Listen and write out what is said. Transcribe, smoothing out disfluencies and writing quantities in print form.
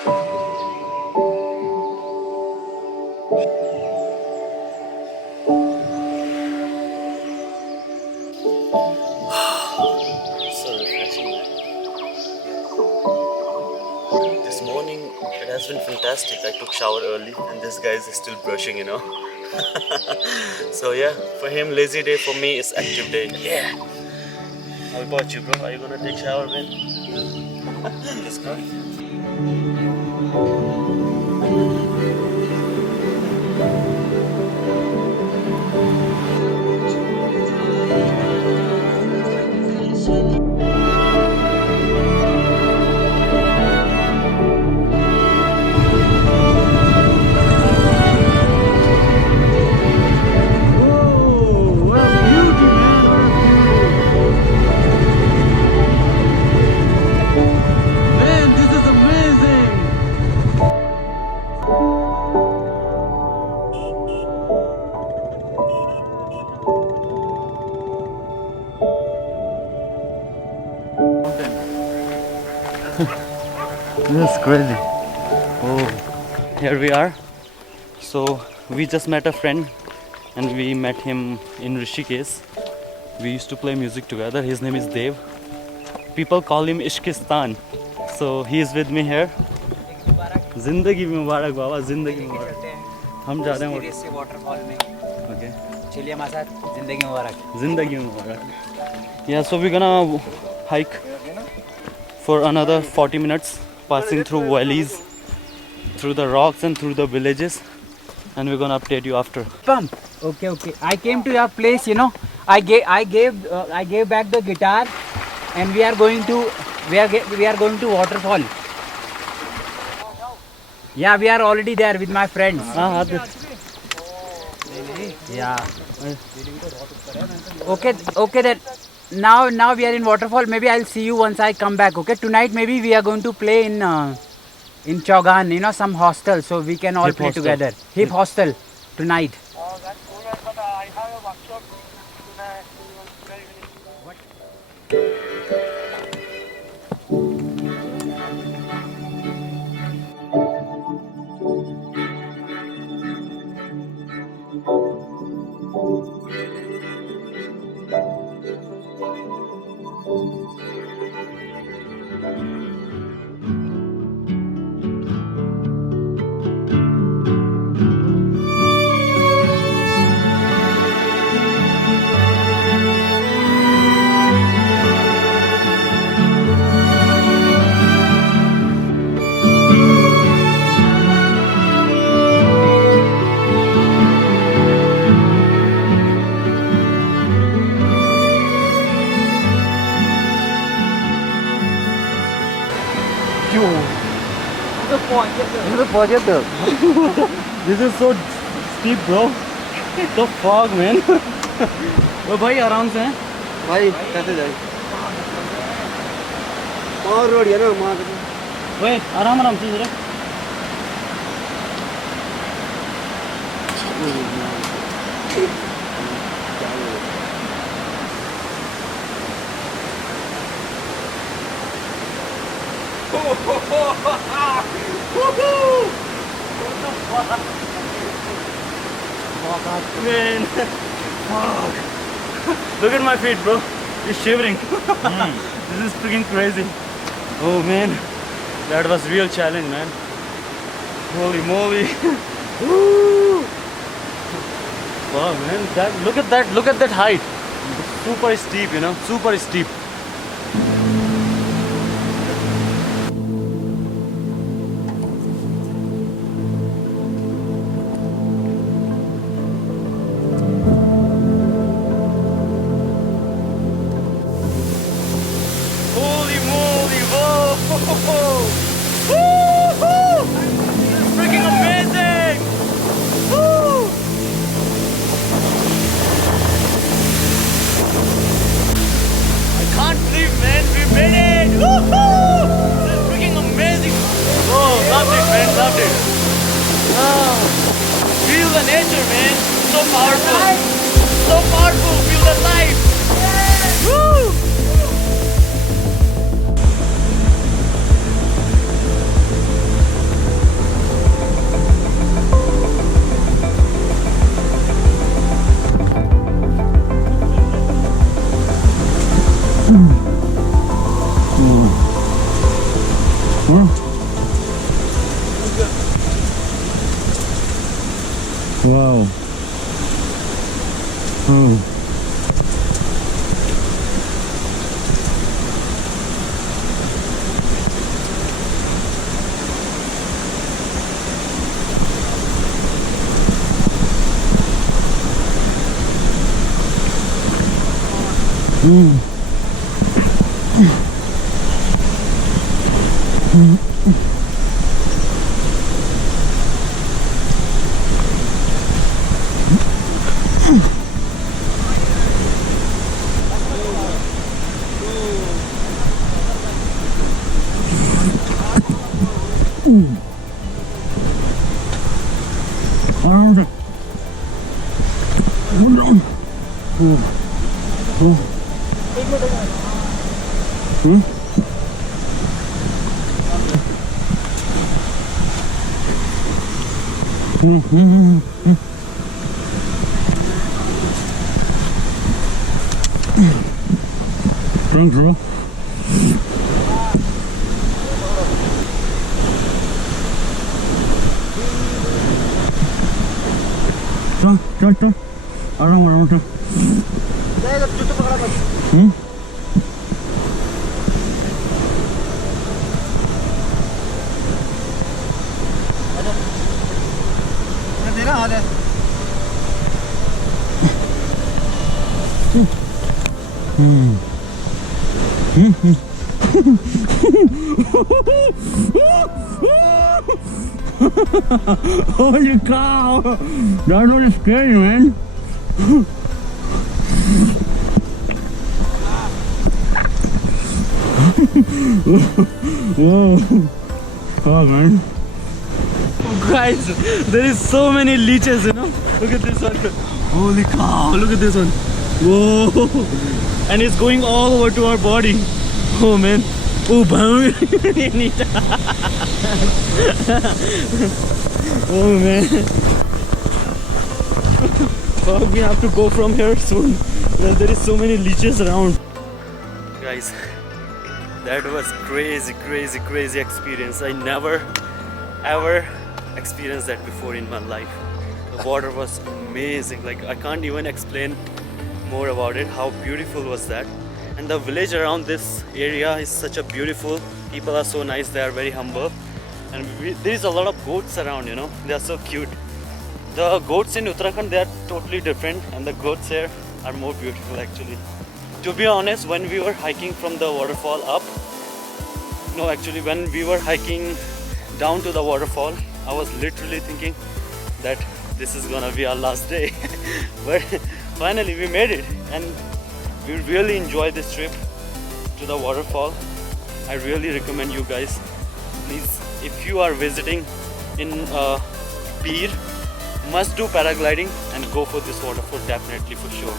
So refreshing, man. This morning it has been fantastic. I took shower early and this guy is still brushing, you know. So yeah, for him lazy day, for me it's active day. Yeah. How about you, bro? Are you gonna take shower, man? Let's go. This is crazy. Oh, here we are. So we just met a friend and we met him in Rishikesh. We used to play music together. His name is Dev. People call him Ishkistan. So he is with me here. Zindagi Mubarak Baba, Zindagi Mubarak. हम जा रहे हैं waterfall में. Okay. चलिए हमारे साथ जिंदगी मुबारक. जिंदगी मुबारक. Yeah, so we're gonna hike for another 40 minutes, passing through valleys, through the rocks and through the villages, and we're gonna update you after. Pump. Okay. I came to your place, you know. I gave back the guitar, and we are going to waterfall. Yeah, we are already there with my friends. Yeah. Okay. Then now we are in waterfall. Maybe I'll see you once I come back. Okay. Tonight maybe we are going to play in Chaugan, you know, some hostel, so we can all Hip play hostel. together. Hip hostel tonight. That's cool, but I have a workshop tonight. This is so steep, bro. The fog, man. Oh, भाई आराम से हैं. भाई कैसे जाए और road है ना मार ओए आराम से जरा. Man, fuck. Look at my feet, bro. It's shivering. This is freaking crazy. Oh man, that was real challenge, man. Holy moly. Woo. Wow, man. Look at that height. Super steep, you know. Super steep. Feel the nature, man. So powerful. So powerful. Feel the life. Woo! Wow. Oh. Thanks, bro. चल आराम आराम से जूतो पकड़ा बस तेरा हाल है Holy cow! That was scary, man. Whoa. Oh, man. Guys, there is so many leeches, you know. Look at this one. Holy cow! Look at this one. Whoa! And it's going all over to our body. Oh, man. Oh, bam! Oh, man. Oh, we have to go from here soon. There is so many leeches around. Guys, that was crazy experience. I never ever experienced that before in my life. The water was amazing. Like, I can't even explain more about it. How beautiful was that? And the village around this area is such a beautiful. People are so nice. They are very humble. And there is a lot of goats around, you know. They are so cute. The goats in Uttarakhand, they are totally different, and the goats here are more beautiful actually. To be honest, when we were hiking from the waterfall up, no, actually when we were hiking down to the waterfall, I was literally thinking that this is gonna be our last day. But finally we made it, and we really enjoyed this trip to the waterfall. I really recommend you guys, please, if you are visiting in Pir, must do paragliding and go for this waterfall definitely for sure.